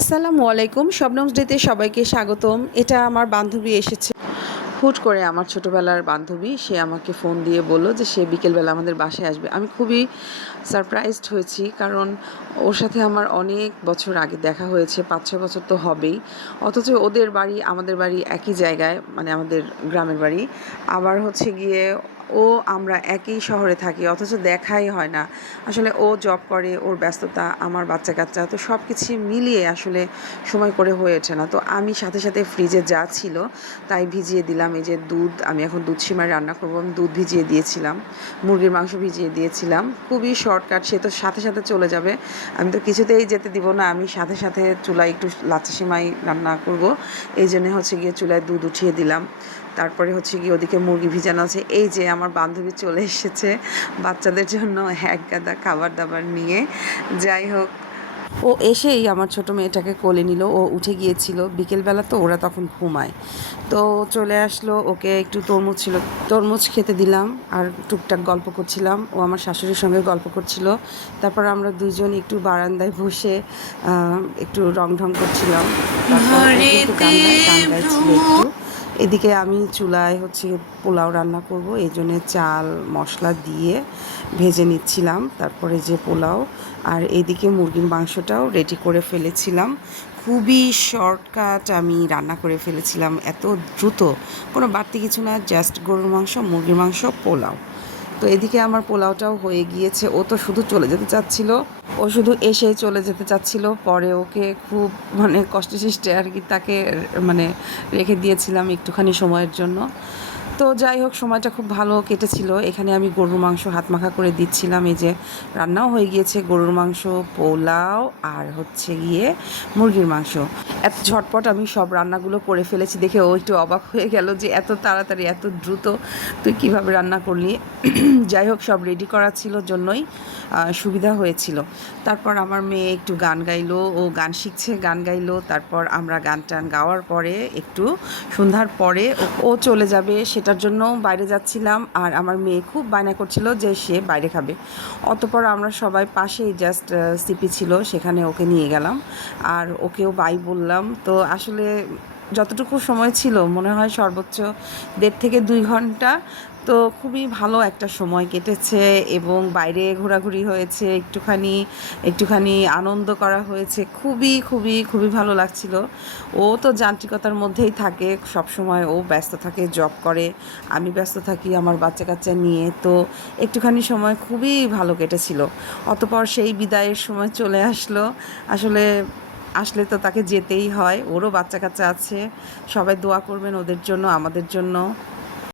আসসালামু আলাইকুম শবনমস ডেতে সবাইকে স্বাগতম। এটা আমার বান্ধবী এসেছে। হুট করে আমার ছোটোবেলার বান্ধবী, সে আমাকে ফোন দিয়ে বলল যে সে বিকেলবেলা আমাদের বাসায় আসবে। আমি খুবই সারপ্রাইজড হয়েছি কারণ ওর সাথে আমার অনেক বছর আগে দেখা হয়েছে, পাঁচ ছয় বছর তো হবেই। অথচ ওদের বাড়ি, আমাদের বাড়ি একই জায়গায় মানে আমাদের গ্রামের বাড়ি। আবার হচ্ছে গিয়ে ও আমরা একই শহরে থাকি, অথচ দেখাই হয় না। আসলে ও জব করে, ওর ব্যস্ততা, আমার বাচ্চা কাচ্চা তো সব কিছু মিলিয়ে আসলে সময় করে হয়ে ওঠে না। তো আমি সাথে সাথে ফ্রিজে যা ছিল, তাই ভিজিয়ে দিলাম। এই যে দুধ, আমি এখন দুধ সিমাই রান্না করব। আমি দুধ ভিজিয়ে দিয়েছিলাম, মুরগির মাংস ভিজিয়ে দিয়েছিলাম। খুবই শর্টকাট সে তো সাথে সাথে চলে যাবে। আমি তো কিছুতেই যেতে দিব না। আমি সাথে সাথে চুলায় একটু লাচা সিমাই রান্না করব। এই জন্য হচ্ছে গিয়ে চুলায় দুধ উঠিয়ে দিলাম। তারপরে হচ্ছে গিয়ে ওদিকে মুরগি ভিজানো আছে। এই যে আমার বান্ধবী চলে এসেছে বাচ্চাদের জন্য এক গাদা খাবার দাবার নিয়ে। যাই হোক ও এসেই আমার ছোট মেয়েটাকে কোলে নিল। ও উঠে গিয়েছিল। বিকেলবেলা তো ওরা তখন ঘুমায়। তো চলে আসলো। ওকে একটু তরমুজ ছিল। তরমুজ খেতে দিলাম আর টুকটাক গল্প করছিলাম। ও আমার শাশুড়ির সঙ্গে গল্প করছিল। তারপর আমরা দুজন একটু বারান্দায় বসে একটু রং ঢং করছিলাম। তারপর কিন্তু গান গাইছিল একটু। এদিকে আমি চুলায় হচ্ছে পোলাও রান্না করব, এই জন্যে চাল, মশলা দিয়ে ভেজে নিচ্ছিলাম, তারপরে যে পোলাও, আর এদিকে মুরগির মাংসটাও রেডি করে ফেলেছিলাম। খুবই শর্টকাট আমি রান্না করে ফেলেছিলাম, এত দ্রুত, কোনো বাড়তি কিছু না জাস্ট গরুর মাংস, মুরগির মাংস, পোলাও। তো এদিকে আমার পোলাওটাও হয়ে গিয়েছে। ও তো শুধু চলে যেতে চাচ্ছিল। ও শুধু এসে চলে যেতে চাচ্ছিল। পরে ওকে খুব মানে কষ্টে সৃষ্টে আর কি তাকে মানে রেখে দিয়েছিলাম একটুখানি সময়ের জন্য। তো যাই হোক, সময়টা খুব ভালো কেটেছিল। এখানে আমি গরুর মাংস হাত মাখা করে দিচ্ছিলাম। এই যে রান্নাও হয়ে গিয়েছে, গরুর মাংস, পোলাও আর হচ্ছে গিয়ে মুরগির মাংস। এত ঝটপট আমি সব রান্নাগুলো করে ফেলেছি দেখে ও একটু অবাক হয়ে গেল যে এত তাড়াতাড়ি, এত দ্রুত তুই কীভাবে রান্না করলি। যাই হোক, সব রেডি করা ছিল জন্যই সুবিধা হয়েছিল। তারপর আমার মেয়ে একটু গান গাইলো, ও গান শিখছে, গান গাইলো। তারপর আমরা গান টান গাওয়ার পরে, একটু সন্ধ্যার পরে ও- চলে যাবে সেটার জন্য বাইরে যাচ্ছিলাম আর আমার মেয়ে খুব বায়না করছিল যে সে বাইরে খাবে। অতপর আমরা সবাই পাশেই জাস্ট সিপি ছিল, সেখানে ওকে নিয়ে গেলাম। আর ওকেও বাই বললাম। তো আসলে যতটুকু সময় ছিল, মনে হয় সর্বোচ্চ দেড় থেকে দুই ঘণ্টা। তো খুবই ভালো একটা সময় কেটেছে এবং বাইরে ঘোরাঘুরি হয়েছে, একটুখানি একটুখানি আনন্দ করা হয়েছে। খুবই খুবই খুবই ভালো লাগছিল। ও তো যান্ত্রিকতার মধ্যেই থাকে সব সময় ও ব্যস্ত থাকে, জব করে, আমি ব্যস্ত থাকি আমার বাচ্চা কাচ্চা নিয়ে, তো একটুখানি সময় খুবই ভালো কেটেছিল। অতপর সেই বিদায়ের সময় চলে আসলো। আসলে আসলে তো তাকে যেতেই হয়, ওরও বাচ্চা কাচ্চা আছে, সবাই দোয়া করবেন ওদের জন্য, আমাদের জন্য।